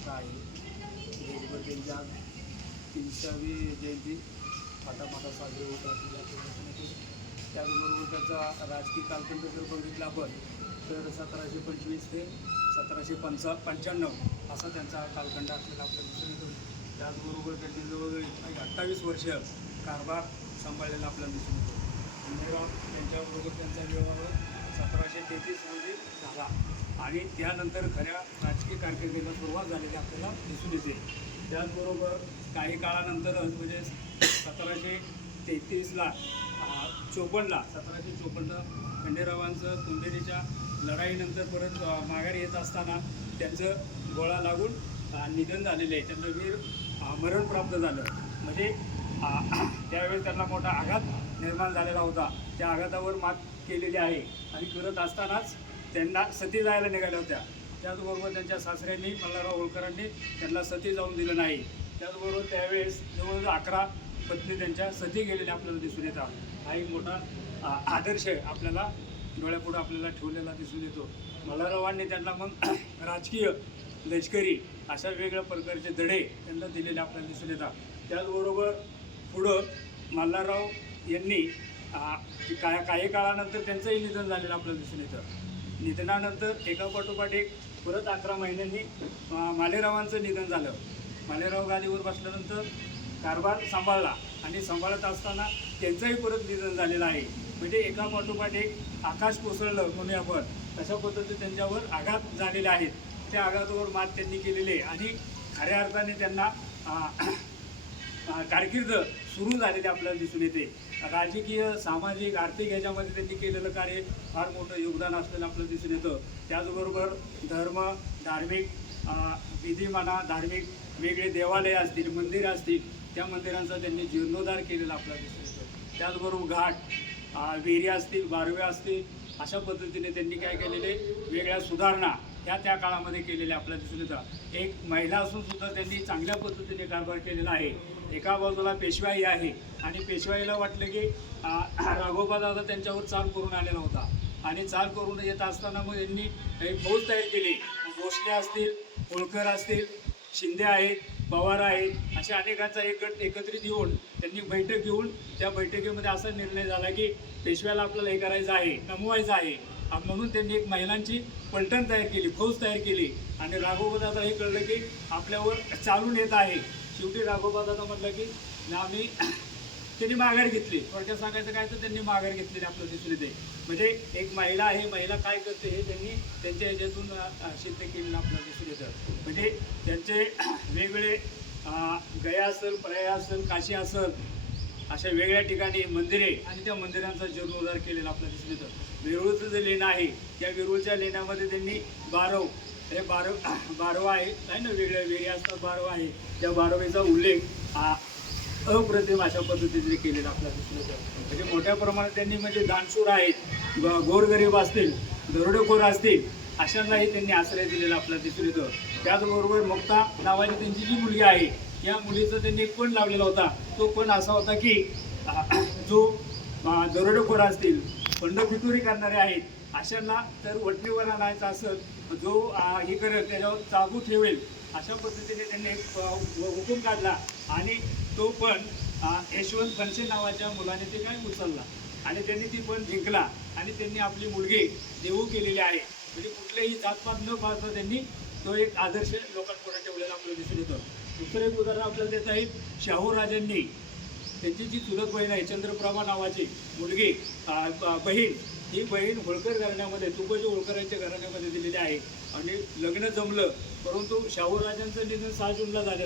तालुका आहे. देशभर त्यांच्या तीनशेवी जयंती फाटाफाटा साजरी होत त्याचबरोबर त्याचा राजकीय कालखंड जर बघितला आपण तर सतराशे पंचवीस ते सतराशे पंचा पंच्याण्णव असा त्यांचा कालखंड असलेला आपल्याला दिसून येतो. त्याचबरोबर त्यांनी जवळजवळ अठ्ठावीस वर्ष कारभार सांभाळलेला आपल्याला दिसून येतो. त्यांच्याबरोबर त्यांचा व्यवहार आणि त्यानंतर खऱ्या राजकीय कारकिर्दीला सुरुवात झालेली आपल्याला दिसून येते. त्याचबरोबर काही काळानंतरच म्हणजे सतराशे तेहतीसला चोपन्नला सतराशे चोपन्न खंडेरावांचं कुंडेरीच्या लढाईनंतर परत माघारी येत असताना त्यांचं गोळा लागून निधन झालेलं आहे. त्यांना वीर मरण प्राप्त झालं. म्हणजे त्यावेळेस त्यांना मोठा आघात निर्माण झालेला होता. त्या आघातावर मात केलेली आहे. आणि करत असतानाच त्यांना सती जायला निघाल्या होत्या. त्याचबरोबर त्यांच्या सासऱ्यांनी मल्हारराव होळकरांनी त्यांना सती जाऊन दिलं नाही. त्याचबरोबर त्यावेळेस जवळजवळ अकरा पत्नी त्यांच्या सती गेलेल्या आपल्याला दिसून येतात. हा एक मोठा आदर्श आपल्याला डोळ्यापुढं आपल्याला ठेवलेला दिसून येतो. मल्हाररावांनी त्यांना मग राजकीय लष्करी अशा वेगळ्या प्रकारचे धडे त्यांना दिलेले आपल्याला दिसून येतात. त्याचबरोबर पुढं मल्हारराव यांनी काय काही काळानंतर त्यांचंही निधन झालेलं आपल्याला दिसून येतं. निधनानंतर एकापाठोपाठ एक परत अकरा महिन्यांनी मालेरावांचं निधन झालं. मालेराव गादीवर बसल्यानंतर कारभार सांभाळला आणि सांभाळत असताना त्यांचंही परत निधन झालेलं आहे. म्हणजे एका पाठोपाठ एक आकाश कोसळलं म्हणून आपण तशा पद्धतीने त्यांच्यावर आघात झालेले आहेत. त्या आघातावर मात त्यांनी केलेली आहे आणि खऱ्या अर्थाने त्यांना कारकीर्द सुरू झालेली आपल्याला दिसून येते. राजकीय सामाजिक आर्थिक ह्याच्यामध्ये त्यांनी केलेलं कार्य फार मोठं योगदान असलेलं आपल्याला दिसून येतं. त्याचबरोबर धर्म धार्मिक विधी म्हणा धार्मिक वेगळे देवालय असतील मंदिरं असतील त्या मंदिरांचा त्यांनी जीर्णोद्धार केलेला आपल्याला दिसून येतो. त्याचबरोबर घाट विहिरी असतील बारव्या असतील अशा पद्धतीने त्यांनी काय केलेले वेगळ्या सुधारणा त्या त्या काळामध्ये केलेल्या आपल्याला दिसून येतात एक महिला असून सुद्धा त्यांनी चांगल्या पद्धतीने कारभार केलेला आहे. एका बाजूला पेशवाई आहे आणि पेशवाईला वाटलं की राघोबा दादा त्यांच्यावर चाल करून आलेला होता. आणि चाल करून येत असताना मग यांनी एक फौज तयार केली. भोसले असतील होळकर असतील शिंदे आहेत पवार आहेत अशा अनेकांचा एक गट एकत्रित येऊन त्यांनी बैठक घेऊन त्या बैठकीमध्ये असा निर्णय झाला की पेशव्याला आपल्याला हे करायचं आहे नमवायचं आहे. म्हणून त्यांनी एक महिलांची पलटण तयार केली फौज तयार केली. आणि राघोबादादा हे कळलं की आपल्यावर चालून येत आहे. शेवटी राघोबादादा म्हटलं की आम्ही त्यांनी माघार घेतली. थोडक्यात सांगायचं काय तर त्यांनी माघार घेतलेली आपलं दिसून येते. म्हणजे एक महिला आहे महिला काय करते हे त्यांनी त्यांच्या ह्याच्यातून सिद्ध केलेलं आपल्याला दिसून येतं. म्हणजे त्यांचे वेगवेगळे गया असेल प्रया असेल काशी असेल अशा वेगळ्या ठिकाणी मंदिरे आणि त्या मंदिरांचा जीर्णोद्धार केलेला आपल्याला दिसून येतं. वेरूळचं जे लेणं आहे त्या वेरूळच्या लेण्यामध्ये त्यांनी बारव हे बारव बारव आहे आहे ना वेगळ्या वेळी असतात बारव आहे. त्या बारवेचा उल्लेख हा अप्रतिम अशा पद्धतीने केलेला आपल्याला दिसून येतं. म्हणजे मोठ्या प्रमाणात त्यांनी म्हणजे दानशूर आहेत ग- गोरगरीब असतील दरोडेखोर असतील अशांनाही त्यांनी आश्रय दिलेला आपल्याला दिसून येतं. त्याचबरोबर मुक्ता नावाची त्यांची जी मुलगी आहे या मुलीचा त्यांनी एक पण लावलेला होता. तो पण असा होता की जो दरोडेखोर असतील फंडफिटोरी करणारे आहेत अशांना तर वटणीवर आणायचा असेल जो हे करेल त्याच्यावर चाबू ठेवेल अशा पद्धतीने त्यांनी एक हुकूम काढला आणि तो पण यशवंत फणसे नावाच्या मुलाने ते काय उचलला. आणि त्यांनी ती पण जिंकला. आणि त्यांनी आपली मुलगी देऊ केलेली आहे. म्हणजे कुठलेही जातपात न पाहता त्यांनी तो एक आदर्श लोकांपुढे ठेवलेला आपल्याला दिसून येतो. दुसरं एक उदाहरण आपल्याला देत आहे शाहू राजांनी. त्यांची जी चुलत बहीण आहे चंद्रप्रभा नावाची मुलगी बहीण ही बहीण होळकर घराण्यामध्ये तुकोजी होळकरांच्या घराण्यामध्ये दिलेली आहे. आणि लग्न जमलं परंतु शाहू राजांचं निधन सहा जूनला झालं.